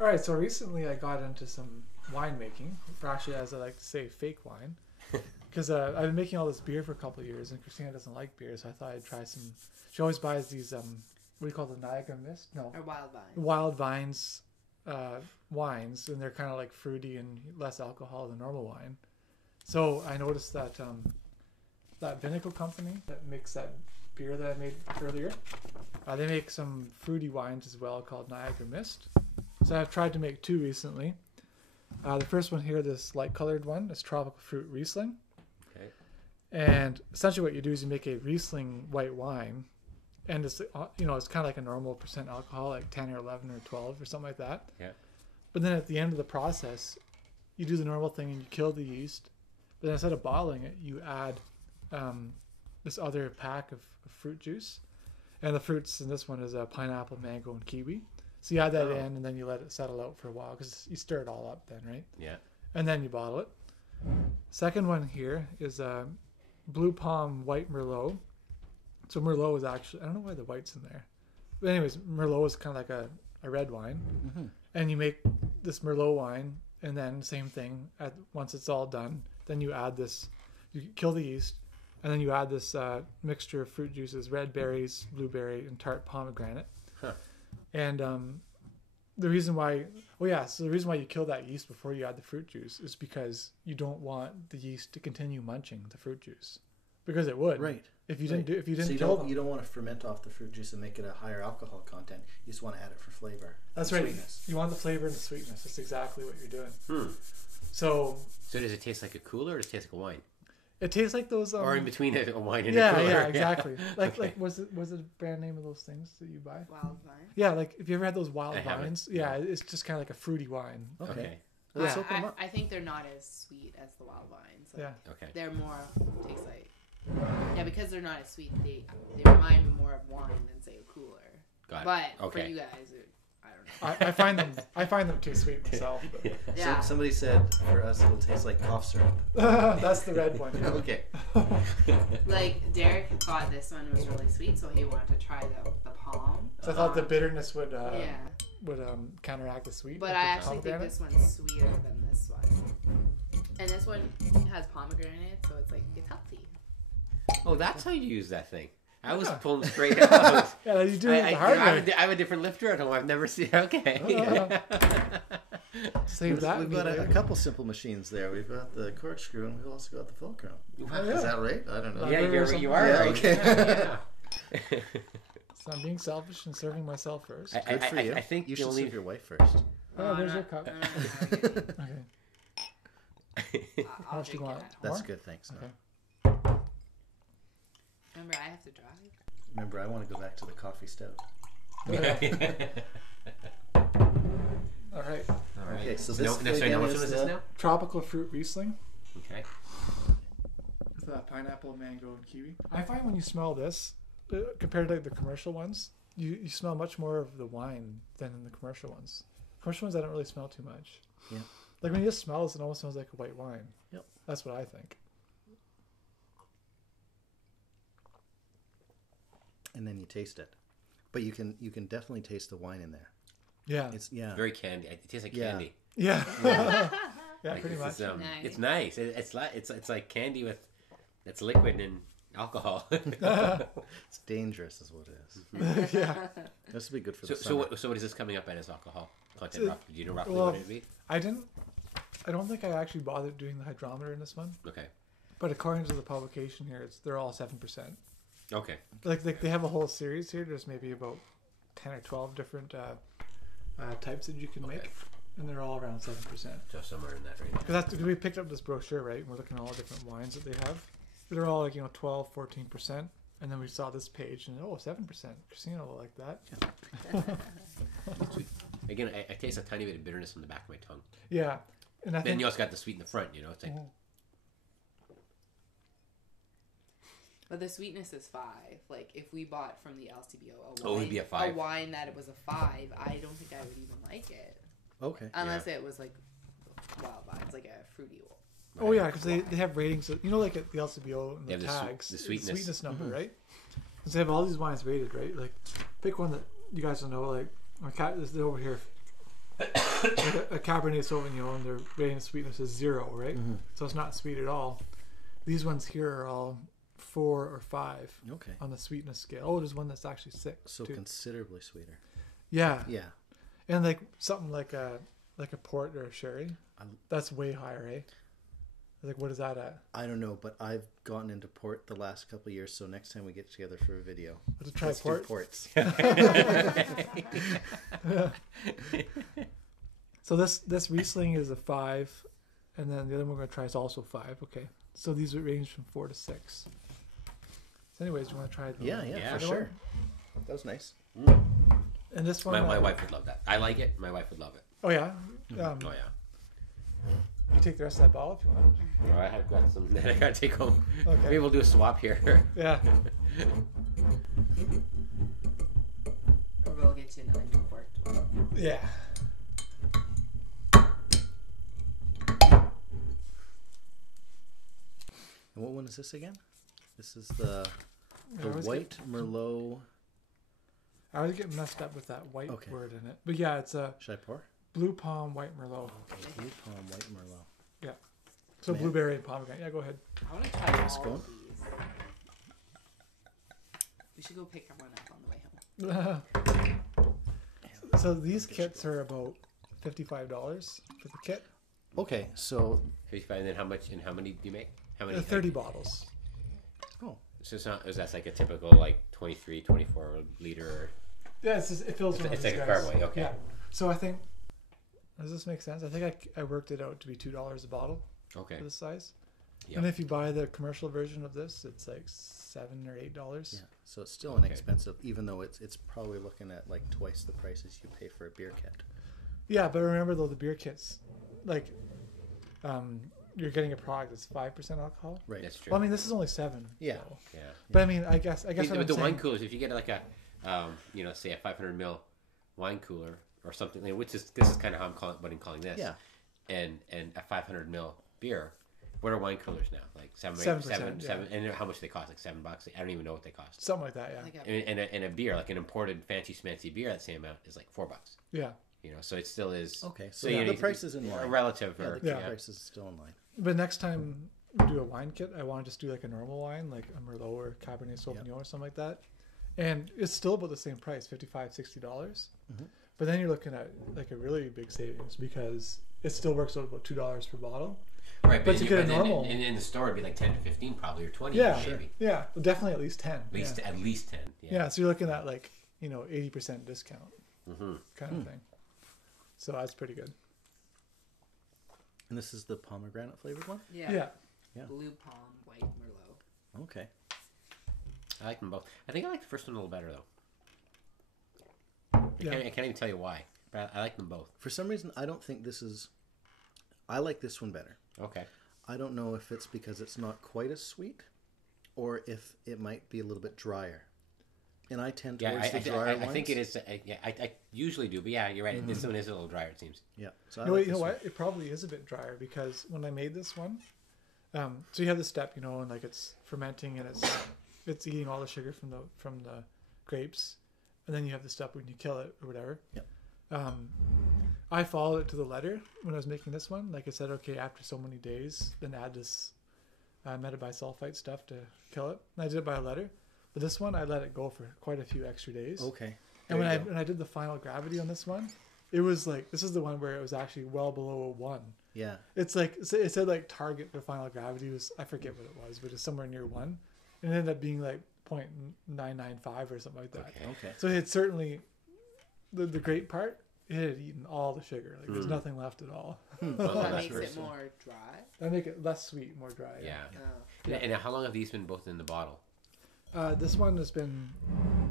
All right, so recently I got into some winemaking, or actually, as I like to say, fake wine. Because I've been making all this beer for a couple of years, and Christina doesn't like beer, so I thought I'd try some. She always buys these, what do you call the Niagara Mist? No. Or wild vines. Wild Vines wines, and they're kind of like fruity and less alcohol than normal wine. So I noticed that that Vinico company that makes that beer that I made earlier, they make some fruity wines as well called Niagara Mist. So I've tried to make two recently. The first one here, this light colored one, is Tropical Fruit Riesling. Okay. And essentially what you do is you make a Riesling white wine, and it's, it's kind of like a normal percent alcohol, like 10 or 11 or 12 or something like that. Yeah. But then at the end of the process, you do the normal thing and you kill the yeast. But then instead of bottling it, you add this other pack of fruit juice. And the fruits in this one is pineapple, mango, and kiwi. So you add that in, and then you let it settle out for a while because you stir it all up then, right? Yeah. And then you bottle it. Second one here is Blue Palm White Merlot. So Merlot is actually, I don't know why the white's in there. But anyways, Merlot is kind of like a red wine. Mm-hmm. And you make this Merlot wine, and then same thing, once it's all done, then you add this, you kill the yeast, and then you add this mixture of fruit juices, red berries, blueberry, and tart pomegranate. Huh. And the reason why, the reason why you kill that yeast before you add the fruit juice is because you don't want the yeast to continue munching the fruit juice, because it would. Right. If you didn't So kill them. you don't want to ferment off the fruit juice and make it a higher alcohol content. You just want to add it for flavor. That's right. Sweetness. You want the flavor and the sweetness. That's exactly what you're doing. So does it taste like a cooler, or does it taste like a wine? It tastes like those. Or in between a wine and a cooler. Yeah, exactly. Like was it the brand name of those things that you buy? Wild vine. Yeah, like if you ever had those wild I haven't. vines, yeah, it's just kind of like a fruity wine. Okay. Let's open them up. I think they're not as sweet as the wild vines. Like, Yeah. Okay. They're more taste like. Yeah, because they're not as sweet, they remind me more of wine than say a cooler. Got it. But Okay. for you guys, I don't know. I find them too sweet myself. But. Yeah. So somebody said for us it'll taste like cough syrup. That's the red one. Okay. Like Derek thought this one was really sweet, so he wanted to try the palm. So I thought the bitterness would Yeah. counteract the sweet. But with I the actually think pomegranate. this one's sweeter than this one. And this one has pomegranate, so it's like it's healthy. Oh, that's how you use that thing. I was Yeah. pulling straight out. Yeah, you do it the hard way. I have a different lifter at home. I've never seen. Okay. Save that. We've got a couple simple machines there. We've got the corkscrew and we've also got the fulcrum. Is that right? I don't know. Yeah, you are Yeah, right. okay. Yeah. So I'm being selfish and serving myself first. Good for you. I think you the should only serve your wife first. Oh, there's your cup. Okay. How I'll much do you drink want? it. That's More? good, thanks. Okay. Remember, I have to drive. Remember, I want to go back to the coffee stout. All right. Okay, so So this now again how much is is this now? Tropical Fruit Riesling Okay. with pineapple, mango, and kiwi. I find when you smell this, compared to like the commercial ones, you smell much more of the wine than in the commercial ones. Commercial ones I don't really smell too much. Yeah. Like when you just smell this, it almost smells like a white wine. Yep. That's what I think. And then you taste it, but you can definitely taste the wine in there. Yeah. It's Very candy. It tastes like Yeah. candy. Yeah. Yeah, Like pretty much. It's nice. It's like candy with it's liquid and alcohol. It's dangerous, is what it is. Yeah. This would be good for so the summer. what is this coming up at as alcohol content? So- Roughly? Do you know roughly well, what it'd be? I don't think I actually bothered doing the hydrometer in this one, Okay. but according to the publication here, they're all 7%. Okay. Like they have a whole series here. There's maybe about 10 or 12 different types that you can make, and they're all around 7%. So somewhere in that range. Because we picked up this brochure, right? And we're looking at all the different wines that they have. They're all like 12, 14%, and then we saw this page and 7%. Christina will like that. Again, I taste a tiny bit of bitterness in the back of my tongue. Yeah, and I Then think you also got the sweet in the front. It's like But the sweetness is 5. Like if we bought from the LCBO it would be a 5. a wine that it was a 5, I don't think I would even like it Okay. unless it was like wild vines, like a fruity one. oh yeah, because they have ratings. Like at the LCBO and They the have tags, the sweetness. number, right? Because they have all these wines rated, right? Like pick one that you guys will know. Like my cat is over here. a Cabernet Sauvignon, their rating of sweetness is 0, right? Mm-hmm. So it's not sweet at all. These ones here are all 4 or 5 Okay. on the sweetness scale. Oh, there's one that's actually 6 So too. considerably sweeter. Yeah, Yeah. and like something like a port or a sherry, I'm- that's way higher, eh? Like what is that at? I don't know, but I've gotten into port the last couple of years. So next time we get together for a video, Let's try let's port. do ports. So this Riesling is a 5, and then the other one we're gonna try is also 5. Okay, so these would range from 4 to 6. So anyways, you want to try the Yeah, Yeah, for other sure. one? That was nice. And this one, My wife would love that. I like it. My wife would love it. Oh yeah, Oh yeah. you take the rest of that bottle if you want. Well, I have got some that I gotta take home. Okay. Maybe we'll do a swap here. Yeah. Or we'll get you an uncorked one. Yeah. And what one is this again? This is the I always white Merlot. I always get messed up with that white Okay. word in it, but yeah, it's a Should I pour? blue palm white merlot. Okay, blue palm white Merlot. So Man. blueberry and pomegranate. Yeah, go ahead. I want to try Let's all go. of these. We should go pick one up on the way home. So these kits are about $55 for the kit. Okay, so 55. And then how much and how many do you make? How many? 30 bottles. So it's not. Is that like a typical like 23, 24 liter? Yeah, it feels one of It's these like a guys. carboy. Okay. Yeah. So I think, does this make sense? I think I worked it out to be $2 a bottle Okay. for this size. Yep. And if you buy the commercial version of this, it's like $7 or $8. yeah, so it's still Okay. inexpensive, even though it's probably looking at like twice the prices you pay for a beer kit. Yeah, but remember though, the beer kits, like, you're getting a product that's 5% alcohol. Right. That's true. Well, I mean, this is only 7. Yeah. so- Yeah. But I mean, I guess what With I'm the saying. wine coolers, if you get like a, say a 500 ml wine cooler or something, which is this is kind of how I'm calling this. Yeah. And a 500 ml beer. What are wine coolers now? Like 7%, seven. And how much do they cost? Like $7. I don't even know what they cost. Something like that, yeah. I think I- And a beer, like an imported fancy smancy beer, that same amount is like $4. Yeah. You know, so it still is. Okay, so you the know, price is in a line. relative. Yeah, Or, the Yeah. price is still in line. But next time we do a wine kit, I want to just do like a normal wine, like a Merlot or Cabernet Sauvignon or something like that. And it's still about the same price, $55, $60. Mhm. But then you're looking at like a really big savings because it still works out about $2 per bottle. Right, But to get a then normal- in the store, it'd be like 10 to 15 probably, or 20 Yeah, maybe. yeah, well, definitely at least 10. At least 10. Yeah, so you're looking at like 80% discount Mm-hmm. kind of thing. So that's pretty good. And this is the pomegranate flavored one. Yeah. Yeah. Yeah. Blue palm, white merlot. Okay. I like them both. I think I like the first one a little better though. Yeah. I can't even tell you why, but I like them both. For some reason, I don't think this is. I like this one better. Okay. I don't know if it's because it's not quite as sweet, or if it might be a little bit drier. And I tend Yeah, towards the drier I ones. think it is. I usually do, but yeah, you're right. This one is a little drier. It seems. Yeah. So I No, like you know this one. what? It probably is a bit drier because when I made this one, so you have the step, and like it's fermenting and it's eating all the sugar from the grapes, and then you have the step when you kill it or whatever. Yep. I followed it to the letter when I was making this one. Like I said, okay, after so many days, then add this metabisulfite stuff to kill it. And I did it by a letter. But this one, I let it go for quite a few extra days. Okay. And There you when I did the final gravity on this one, it was like, this is the one where it was actually well below a 1. Yeah. It's like, it said like target for final gravity was, I forget what it was, but it's somewhere near 1. And it ended up being like 0.995 or something like that. Okay. So it had certainly, the great part, it had eaten all the sugar. Like there's nothing left at all. Oh, That that's makes very it cool. more dry. That make it less sweet, more dry. Yeah. Oh. And how long have these been both in the bottle? This one has been,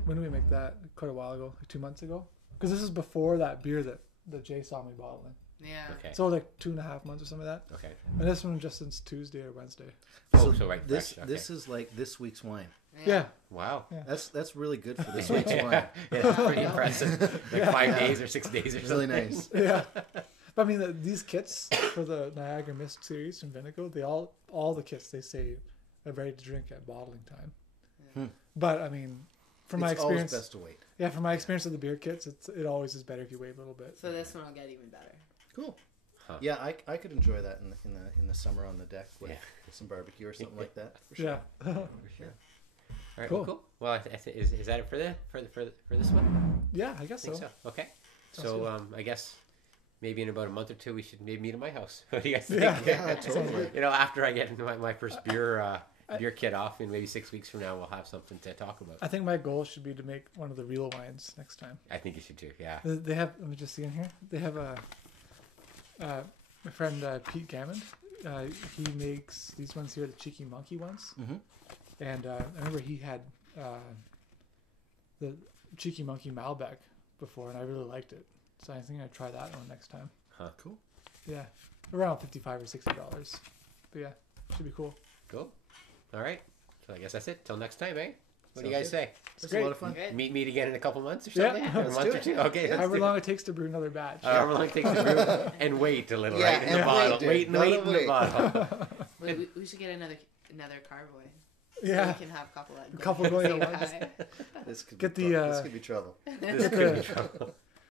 when did we make that? Quite a while ago, like 2 months ago. Because this is before that beer that Jay saw me bottling. Yeah. Okay. So like 2.5 months or something like that. Okay. And this one just since Tuesday or Wednesday. Oh, so right. This fresh. this is like this week's wine. Yeah. Wow. Yeah. That's really good for this week's wine. Yeah, that's pretty impressive. Like 5 days or 6 days or Really something. nice. Yeah. But I mean, these kits for the Niagara Mist series from Vinico, they all the kits they say are ready to drink at bottling time. Hmm. But I mean, from my It's always experience, best to wait. yeah, from my experience with the beer kits, it always is better if you wait a little bit. So this one will get even better. Cool. Huh. Yeah, I could enjoy that in the summer on the deck with Yeah. some barbecue or something like that. For sure. Yeah. For sure. All right, Cool. cool. Well, is that it for this one? Yeah, I I guess think so. so. Okay. Sounds So I guess maybe in about a month or two we should maybe meet at my house. What do you guys think? Yeah. Yeah, totally. You know, after I get my first beer kit off, and maybe 6 weeks from now we'll have something to talk about. I think my goal should be to make one of the real wines next time. I think you should too. Yeah. They have. Let me just see in here. They have my friend Pete Gammond. He makes these ones here, the Cheeky Monkey ones. Mm-hmm. And I remember he had the Cheeky Monkey Malbec before, and I really liked it. So I think I'd try that one next time. Huh. Cool. Yeah, around $55 or $60. But yeah, should be cool. Cool. All right. So I guess that's it. Till next time, eh? What do you Sounds guys good. say? It's great. a lot of fun. Good. Meet again in a couple months or Yeah. something? Yeah, Or a let's month do or it. two? Okay. let's However do long it takes to brew another batch. However long it takes to brew and wait a little, Yeah, right? In the and bottle. wait, dude. Wait Gotta in the wait. bottle. We should get another carboy. Yeah. So we can have a couple at A couple going at same once. time. This could Get be the, this could be trouble. This could be trouble.